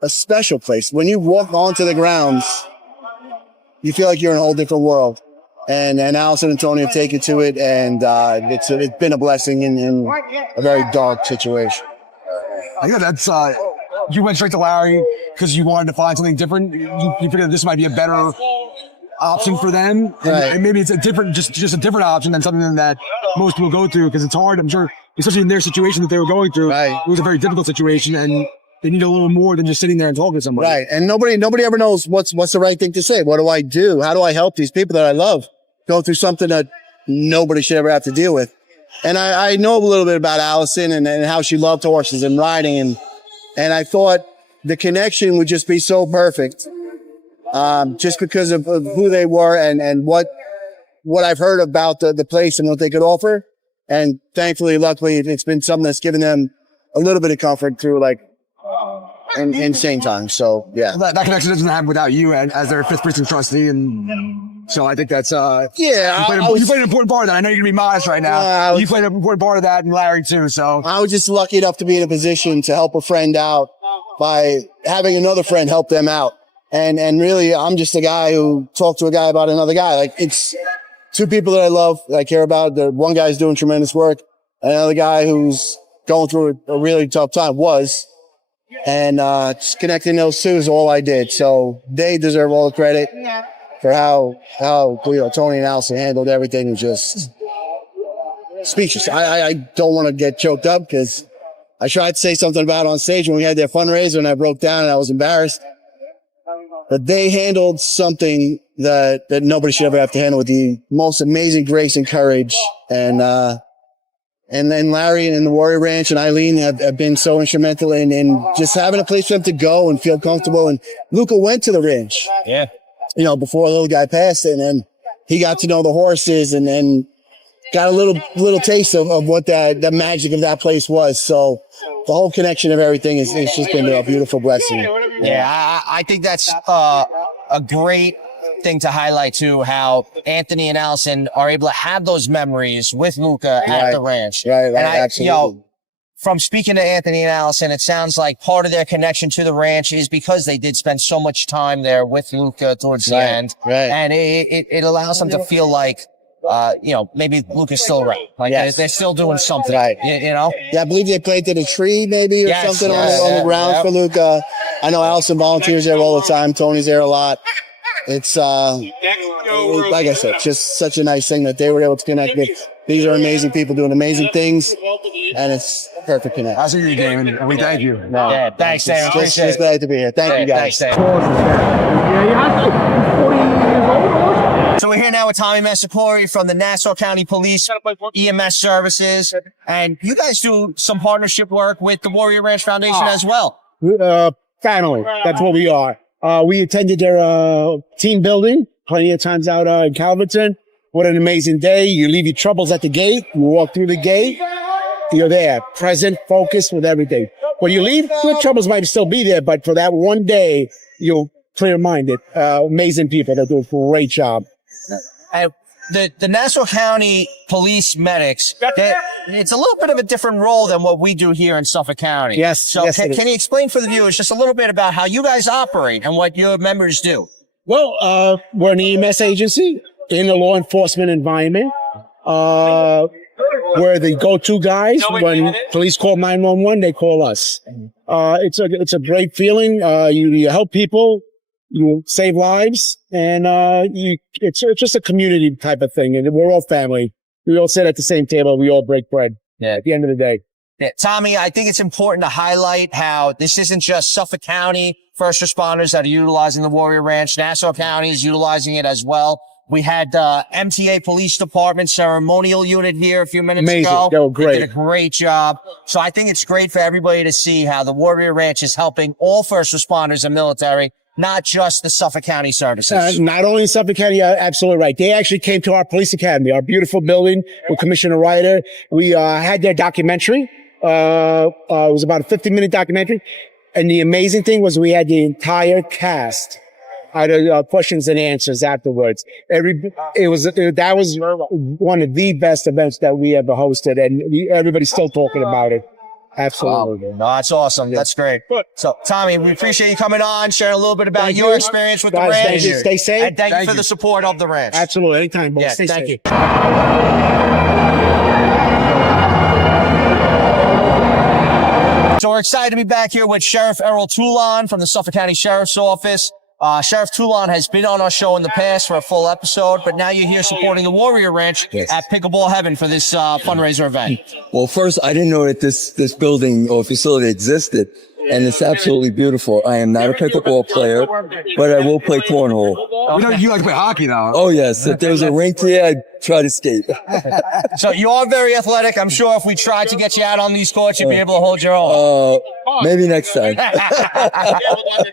a special place. When you walk onto the grounds, you feel like you're in a whole different world. And Allison and Tony have taken to it, and it's been a blessing in a very dark situation. Yeah, that's you went straight to Larry because you wanted to find something different. You figured this might be a better option for them, and maybe it's a different, just a different option than something that most people go through, because it's hard. I'm sure, especially in their situation that they were going through, it was a very difficult situation, and they need a little more than just sitting there and talking to somebody. Right, and nobody ever knows what's the right thing to say. What do I do? How do I help these people that I love go through something that nobody should ever have to deal with? And I know a little bit about Allison and how she loved horses and riding, and I thought the connection would just be so perfect, just because of who they were and what I've heard about the place and what they could offer. And thankfully, luckily, it's been something that's given them a little bit of comfort through insane times. So yeah, that connection doesn't happen without you as their fifth precinct trustee, and so I think that's you played an important part of that. I know you're gonna be modest right now. You played an important part of that, and Larry too. So I was just lucky enough to be in a position to help a friend out by having another friend help them out. And really, I'm just a guy who talked to a guy about another guy. Like, it's two people that I love, that I care about. The one guy's doing tremendous work. Another guy who's going through a really tough time and just connecting those two is all I did. So they deserve all the credit for how Tony and Allison handled everything. Was just speechless. I don't want to get choked up because I tried to say something about it on stage when we had their fundraiser, and I broke down and I was embarrassed. But they handled something that nobody should ever have to handle with the most amazing grace and courage. And then Larry and the Warrior Ranch and Eileen have been so instrumental in just having a place for them to go and feel comfortable. And Luca went to the ranch, before the little guy passed, and then he got to know the horses and then got a little taste of what the magic of that place was. So the whole connection of everything it's just been a beautiful blessing. Yeah, I think that's a great thing to highlight too, how Anthony and Allison are able to have those memories with Luca at the ranch. Right, absolutely. From speaking to Anthony and Allison, it sounds like part of their connection to the ranch is because they did spend so much time there with Luca towards the end. Right. And it allows them to feel like, maybe Luca's still around. Like they're still doing something. Right. Yeah, I believe they planted a tree maybe or something on the ground for Luca. I know Allison volunteers there all the time. Tony's there a lot. It's, like I said, just such a nice thing that they were able to connect with. These are amazing people doing amazing things, and it's a perfect connect. I see you, Damon, and we thank you. Thanks, Damon. Just glad to be here. Thank you, guys. Thanks, Damon. Yeah, you have to. 40 years old. So we're here now with Tommy Messicori from the Nassau County Police EMS Services, and you guys do some partnership work with the Warrior Ranch Foundation as well. Family. That's what we are. We attended their team building plenty of times out in Calverton. What an amazing day. You leave your troubles at the gate. You walk through the gate. You're there, present, focused with everything. When you leave, your troubles might still be there, but for that one day, you're clear-minded. Amazing people that do a great job. The Nassau County Police Medics, it's a little bit of a different role than what we do here in Suffolk County. Yes. So yes, can you explain for the viewers just a little bit about how you guys operate and what your members do? Well, we're an EMS agency in the law enforcement environment. We're the go-to guys. When police call 911, they call us. It's a great feeling. You help people, you save lives, and it's just a community type of thing. And we're all family. We all sit at the same table. We all break bread. Yeah. At the end of the day. Yeah, Tommy, I think it's important to highlight how this isn't just Suffolk County first responders that are utilizing the Warrior Ranch. Nassau County is utilizing it as well. We had MTA Police Department ceremonial unit here a few minutes ago. They were great. They did a great job. So I think it's great for everybody to see how the Warrior Ranch is helping all first responders and military, not just the Suffolk County services. Not only Suffolk County, absolutely right. They actually came to our police academy, our beautiful building with Commissioner Ryder. We had their documentary. It was about a 50-minute documentary. And the amazing thing was we had the entire cast. Questions and answers afterwards. That was one of the best events that we ever hosted, and everybody's still talking about it. Absolutely. No, that's awesome. That's great. So, Tommy, we appreciate you coming on, sharing a little bit about your experience with the ranch. Thank you. Stay safe. And thank you for the support of the ranch. Absolutely. Anytime, boys. Yeah, Stay thank safe. you. So we're excited to be back here with Sheriff Errol Toulon from the Suffolk County Sheriff's Office. Sheriff Toulon has been on our show in the past for a full episode, but now you're here supporting the Warrior Ranch at Pickleball Heaven for this fundraiser event. Well, first, I didn't know that this building or facility existed, and it's absolutely beautiful. I am not a pickleball player, but I will play cornhole. You know, you like to play hockey now. Oh, yes. If there's a rink here, I'd try to skate. So you are very athletic. I'm sure if we tried to get you out on these courts, you'd be able to hold your own. Maybe next time.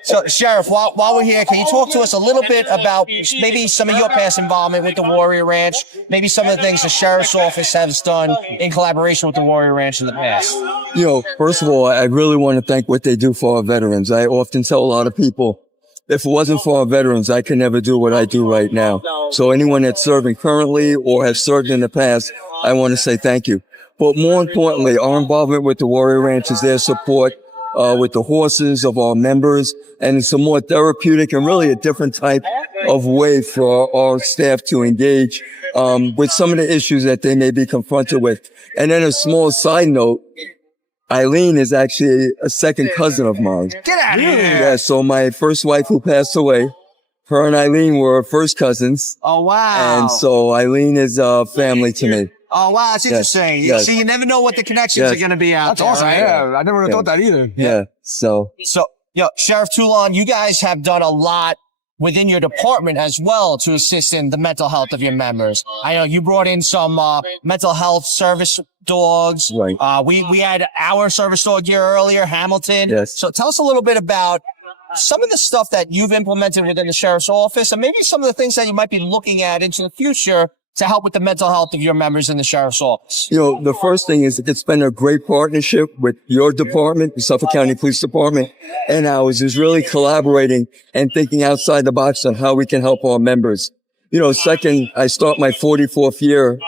So, Sheriff, while we're here, can you talk to us a little bit about maybe some of your past involvement with the Warrior Ranch, maybe some of the things the Sheriff's Office has done in collaboration with the Warrior Ranch in the past? You know, first of all, I really want to thank what they do for our veterans. I often tell a lot of people, if it wasn't for our veterans, I could never do what I do right now. So anyone that's serving currently or has served in the past, I want to say thank you. But more importantly, our involvement with the Warrior Ranch is their support with the horses of our members, and it's a more therapeutic and really a different type of way for our staff to engage with some of the issues that they may be confronted with. And then a small side note, Eileen is actually a second cousin of mine. Get out of here! Yeah, so my first wife who passed away, her and Eileen were first cousins. Oh, wow. And so Eileen is family to me. Oh, wow, that's interesting. Yes. See, you never know what the connections are going to be out there. That's awesome. Right? Yeah, I never would have thought that either. Yeah. So, Sheriff Toulon, you guys have done a lot within your department as well to assist in the mental health of your members. I know you brought in some mental health service dogs. Right. We had our service dog here earlier, Hamilton. Yes. So tell us a little bit about some of the stuff that you've implemented within the Sheriff's Office, and maybe some of the things that you might be looking at into the future to help with the mental health of your members in the Sheriff's Office. you know, the first thing is it's been a great partnership with your department, the Suffolk County Police Department, and ours is really collaborating and thinking outside the box on how we can help our members. You know, second, I start my 44th year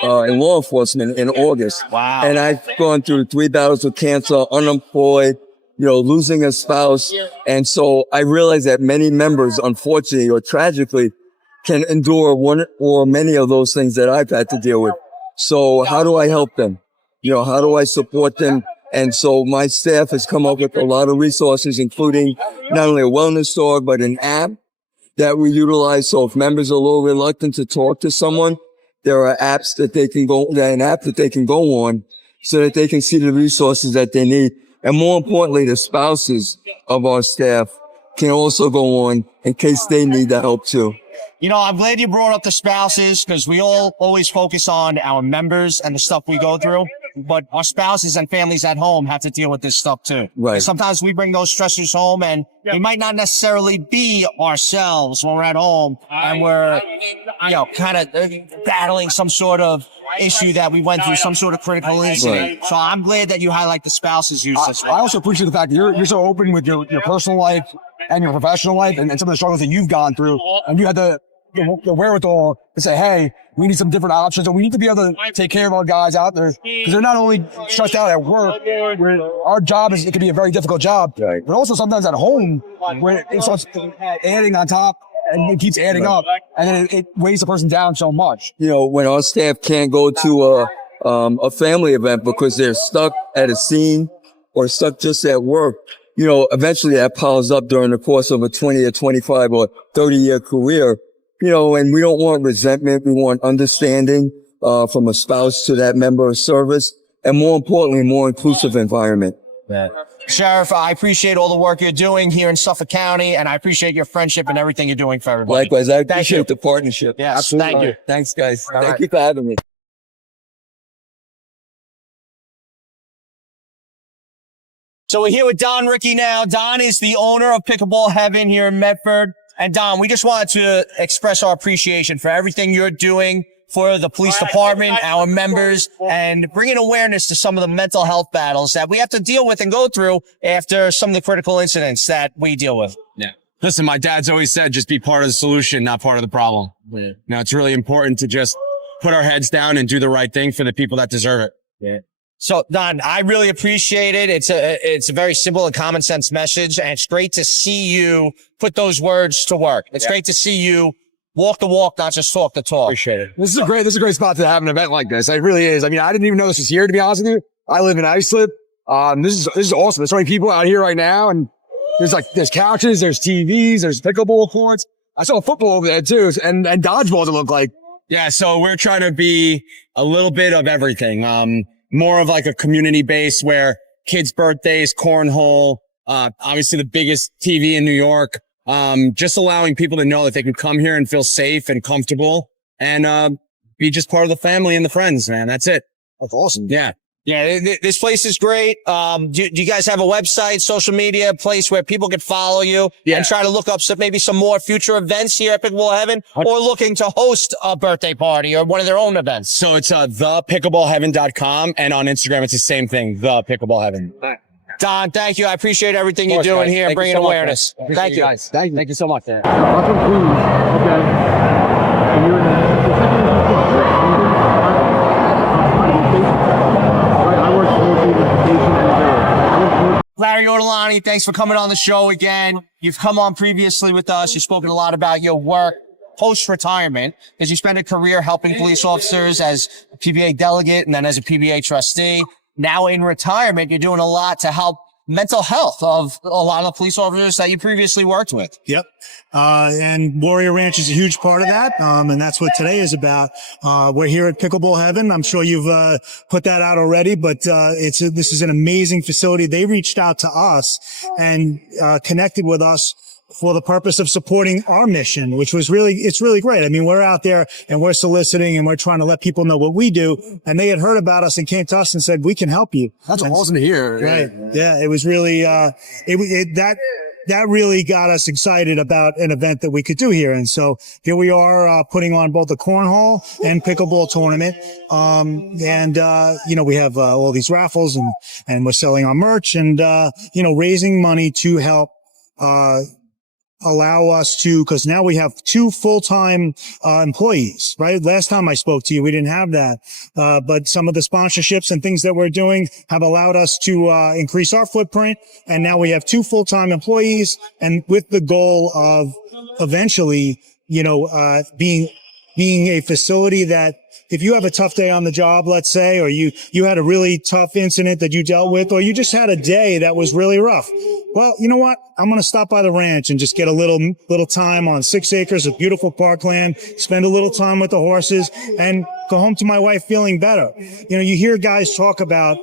in law enforcement in August. Wow. And I've gone through 3 battles with cancer, unemployed, you know, losing a spouse. And so I realized that many members, unfortunately or tragically, can endure one or many of those things that I've had to deal with. So how do I help them? You know, how do I support them? And so my staff has come up with a lot of resources, including not only a wellness dog, but an app that we utilize. So if members are a little reluctant to talk to someone, there are apps that they can go, an app that they can go on so that they can see the resources that they need. And more importantly, the spouses of our staff can also go on in case they need the help too. You know, I'm glad you brought up the spouses because we all always focus on our members and the stuff we go through, but our spouses and families at home have to deal with this stuff too. Right. Sometimes we bring those stressors home and we might not necessarily be ourselves when we're at home and we're, you know, kind of battling some sort of issue that we went through, some sort of critical incident. So I'm glad that you highlight the spouses use this. I also appreciate the fact that you're so open with your personal life and your professional life and some of the struggles that you've gone through. And you had the wherewithal to say, hey, we need some different options, and we need to be able to take care of our guys out there because they're not only stressed out at work. Our job it can be a very difficult job, but also sometimes at home where it starts adding on top and it keeps adding up, and then it weighs the person down so much. You know, when our staff can't go to a family event because they're stuck at a scene or stuck just at work, you know, eventually that piles up during the course of a 20 or 25 or 30-year career. You know, and we don't want resentment. We want understanding from a spouse to that member of service, and more importantly, more inclusive environment. Sheriff, I appreciate all the work you're doing here in Suffolk County, and I appreciate your friendship and everything you're doing for everybody. Likewise, I appreciate the partnership. Yes, absolutely. thank you. Thanks, guys. All Thank right. you for having me. So we're here with Don Ricky now. Don is the owner of Pickleball Heaven here in Medford. And Don, we just wanted to express our appreciation for everything you're doing for the police department, our members, and bringing awareness to some of the mental health battles that we have to deal with and go through after some of the critical incidents that we deal with. Yeah. Listen, my dad's always said, just be part of the solution, not part of the problem. Yeah. Now, it's really important to just put our heads down and do the right thing for the people that deserve it. Yeah. So Don, I really appreciate it. It's a very simple and common sense message, and it's great to see you put those words to work. It's great to see you walk the walk, not just talk the talk. Appreciate it. This is a great spot to have an event like this. It really is. I mean, I didn't even know this was here, to be honest with you. I live in Islip. This is awesome. There's so many people out here right now, and there's couches, there's TVs, there's pickleball courts. I saw football over there too, and dodgeballs it looked like. Yeah. So we're trying to be a little bit of everything. More of like a community base where kids' birthdays, cornhole, obviously the biggest TV in New York, just allowing people to know that they can come here and feel safe and comfortable and, be just part of the family and the friends, man. That's it. That's awesome. Yeah. Yeah, this place is great. Do you guys have a website, social media, place where people can follow you and try to look up maybe some more future events here at Pickleball Heaven, or looking to host a birthday party or one of their own events? So it's thepickleballheaven.com, and on Instagram it's the same thing, The Pickleball Heaven. Don, thank you. I appreciate everything you're doing here and bringing awareness. Thank you. Guys. Thank you so much. Okay. Larry Ortolani, thanks for coming on the show again. You've come on previously with us. You've spoken a lot about your work post-retirement, because you spent a career helping police officers as a PBA delegate and then as a PBA trustee. Now in retirement, you're doing a lot to help mental health of a lot of police officers that you previously worked with. Yep. And Warrior Ranch is a huge part of that. And that's what today is about. We're here at Pickleball Heaven. I'm sure you've, put that out already, but, this is an amazing facility. They reached out to us and, connected with us for the purpose of supporting our mission, which was it's really great. I mean, we're out there and we're soliciting and we're trying to let people know what we do. And they had heard about us and came to us and said, we can help you. That's awesome to hear. Right. Yeah. It was really, that really got us excited about an event that we could do here. And so here we are, putting on both a cornhole and pickleball tournament. We have, all these raffles and we're selling our merch and, raising money to help, allow us to, because now we have 2 full-time employees, right? Last time I spoke to you, we didn't have that. But some of the sponsorships and things that we're doing have allowed us to increase our footprint. And now we have 2 full-time employees, and with the goal of eventually, being a facility that if you have a tough day on the job, let's say, or you had a really tough incident that you dealt with, or you just had a day that was really rough. Well, you know what? I'm going to stop by the ranch and just get a little time on 6 acres of beautiful parkland, spend a little time with the horses, and go home to my wife feeling better. You hear guys talk about,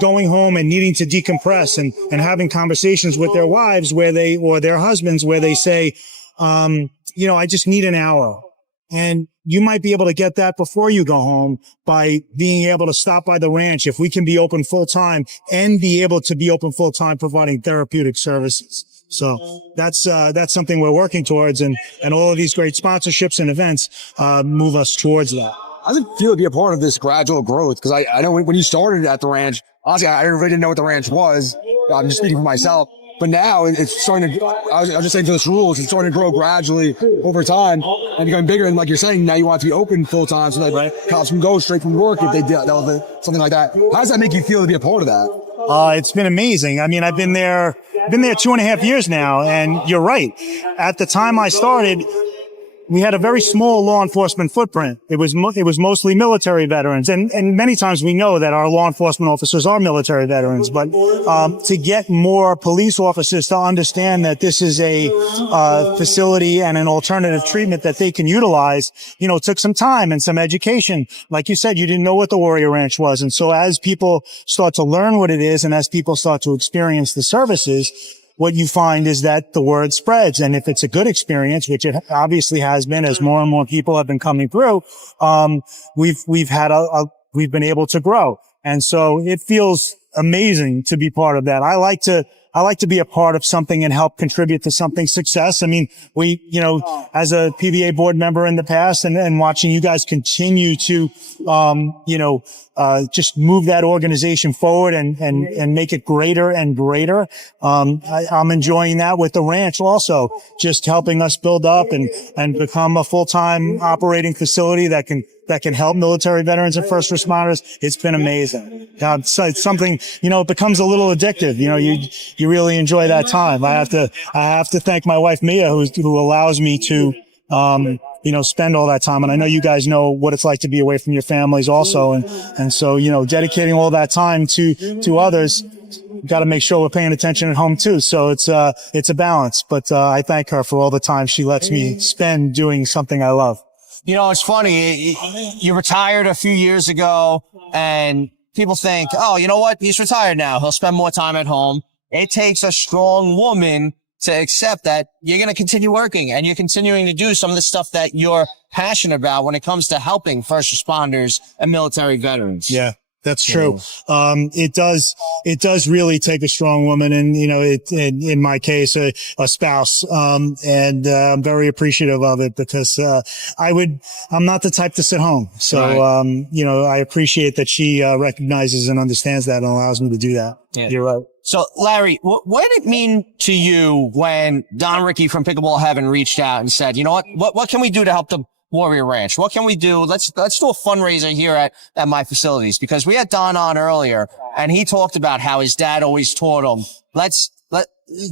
going home and needing to decompress and having conversations with their wives or their husbands where they say, I just need an hour. And you might be able to get that before you go home by being able to stop by the ranch. If we can be open full time and be able to be open full time providing therapeutic services. So that's something we're working towards, and all of these great sponsorships and events, move us towards that. I just feel to be a part of this gradual growth, because I know when you started at the ranch, honestly, I really didn't know what the ranch was. I'm just speaking for myself. But now it's starting to, I was just saying for this rules, it's starting to grow gradually over time and becoming bigger. And like you're saying, now you want it to be open full time so that cops can go straight from work if they did something like that. How does that make you feel to be a part of that? It's been amazing. I mean, I've been there 2.5 years now, and you're right. At the time I started, we had a very small law enforcement footprint. It was mostly military veterans. And many times we know that our law enforcement officers are military veterans. But, to get more police officers to understand that this is a, facility and an alternative treatment that they can utilize, took some time and some education. Like you said, you didn't know what the Warrior Ranch was. And so as people start to learn what it is and as people start to experience the services, what you find is that the word spreads. And if it's a good experience, which it obviously has been as more and more people have been coming through, we've been able to grow. And so it feels amazing to be part of that. I like to be a part of something and help contribute to something's success. I mean, as a PBA board member in the past and watching you guys continue to, just move that organization forward and make it greater and greater. I'm enjoying that with the ranch also, just helping us build up and become a full-time operating facility that can help military veterans and first responders. It's been amazing. It's something, it becomes a little addictive. You really enjoy that time. I have to thank my wife, Mia, who allows me to, spend all that time. And I know you guys know what it's like to be away from your families also. And so, dedicating all that time to others, got to make sure we're paying attention at home too. So it's a balance, but, I thank her for all the time she lets me spend doing something I love. It's funny. You retired a few years ago and people think, oh, you know what? He's retired now. He'll spend more time at home. It takes a strong woman to accept that you're going to continue working and you're continuing to do some of the stuff that you're passionate about when it comes to helping first responders and military veterans. Yeah. That's true. It does really take a strong woman and, in my case, a spouse. And, I'm very appreciative of it because, I'm not the type to sit home. So, I appreciate that she, recognizes and understands that and allows me to do that. Yeah. You're right. So, Larry, what did it mean to you when Don Ricky from Pickleball Heaven reached out and said, you know what can we do to help the Warrior Ranch? What can we do? Let's do a fundraiser here at my facilities, because we had Don on earlier and he talked about how his dad always taught him, let's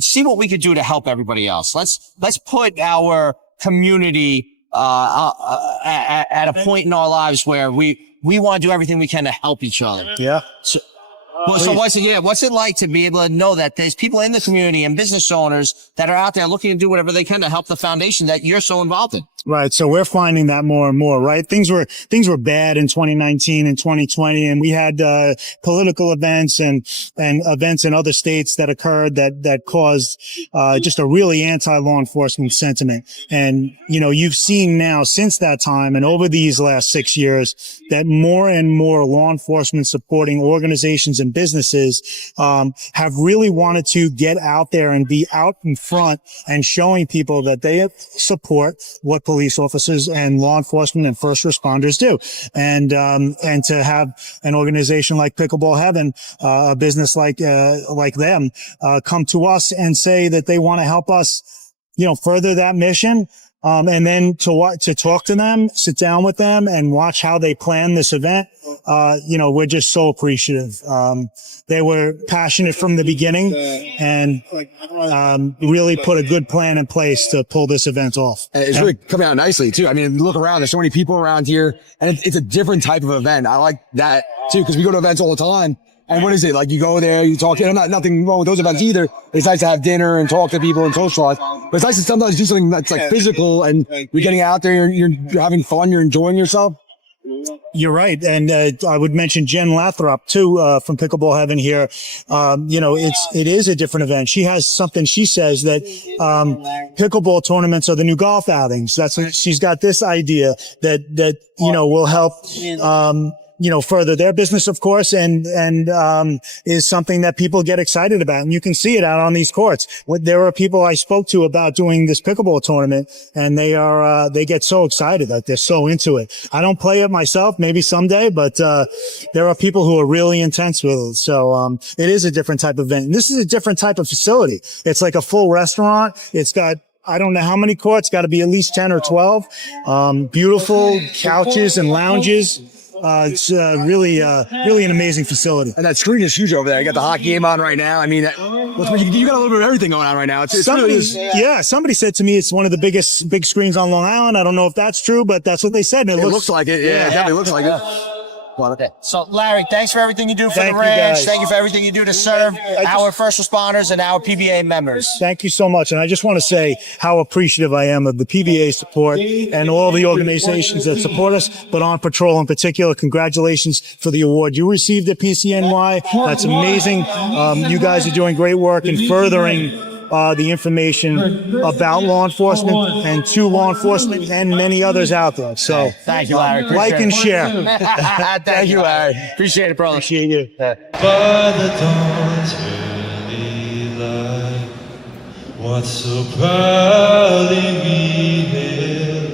see what we could do to help everybody else. Let's put our community, at a point in our lives where we want to do everything we can to help each other. Yeah. So what's it like to be able to know that there's people in the community and business owners that are out there looking to do whatever they can to help the foundation that you're so involved in? Right. So we're finding that more and more, right? Things were bad in 2019 and 2020. And we had, political events and events in other states that occurred that caused, just a really anti-law enforcement sentiment. And, you've seen now since that time and over these last 6 years that more and more law enforcement supporting organizations and businesses, have really wanted to get out there and be out in front and showing people that they support what police officers and law enforcement and first responders do. And to have an organization like Pickleball Heaven, a business like them, come to us and say that they want to help us, further that mission. And then to talk to them, sit down with them and watch how they plan this event. We're just so appreciative. They were passionate from the beginning and, really put a good plan in place to pull this event off. And it's really coming out nicely too. I mean, look around, there's so many people around here and it's a different type of event. I like that too, because we go to events all the time. And what is it? Like you go there, you talk, nothing wrong with those events either. It's nice to have dinner and talk to people and socialize. But it's nice to sometimes do something that's like physical and you're getting out there, you're having fun, you're enjoying yourself. You're right. And I would mention Jen Lathrop too, from Pickleball Heaven here. It is a different event. She has something, she says that, pickleball tournaments are the new golf outings. She's got this idea that, will help, further their business, of course, and is something that people get excited about. And you can see it out on these courts. There are people I spoke to about doing this pickleball tournament, and they get so excited that they're so into it. I don't play it myself, maybe someday, but, there are people who are really intense with it. So, it is a different type of event. And this is a different type of facility. It's like a full restaurant. It's got, I don't know how many courts, got to be at least 10 or 12. Beautiful couches and lounges. It's really an amazing facility. And that screen is huge over there. You got the hockey game on right now. I mean, you got a little bit of everything going on right now. Somebody said to me it's one of the big screens on Long Island. I don't know if that's true, but that's what they said. And it looks like it. Yeah, it definitely looks like it. So, Larry, thanks for everything you do for the ranch. Thank you for everything you do to serve our first responders and our PBA members. Thank you so much. And I just want to say how appreciative I am of the PBA support and all the organizations that support us, but On Patrol in particular. Congratulations for the award you received at PCNY. That's amazing. You guys are doing great work in furthering the information about law enforcement and to law enforcement and many others out there. So thank you, Larry. Like and share. Thank you, Larry. Appreciate it, brother. Appreciate you. By the dawn's early light, what so proudly we hailed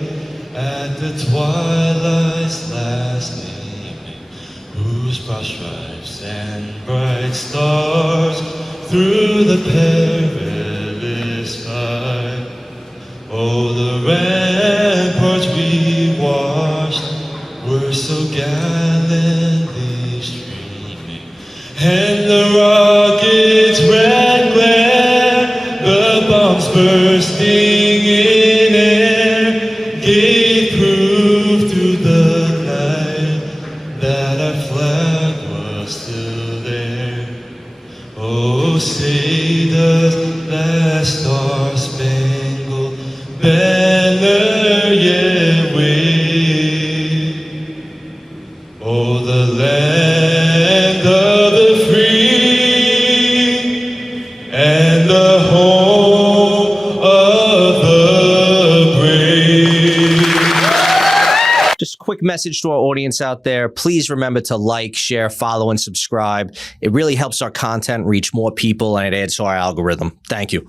at the twilight's last gleaming, whose broad stripes and bright stars through the perilous fight. Oh, the ramparts we watched were so gallantly streaming, and the rockets' red glare, the bombs bursting in air, gave proof through the night that our flag was still there. Oh, say does that star-spangled banner yet wave? Oh, the land of the free and the home of the brave. Just a quick message to our audience out there. Please remember to like, share, follow, and subscribe. It really helps our content reach more people, and it adds to our algorithm. Thank you.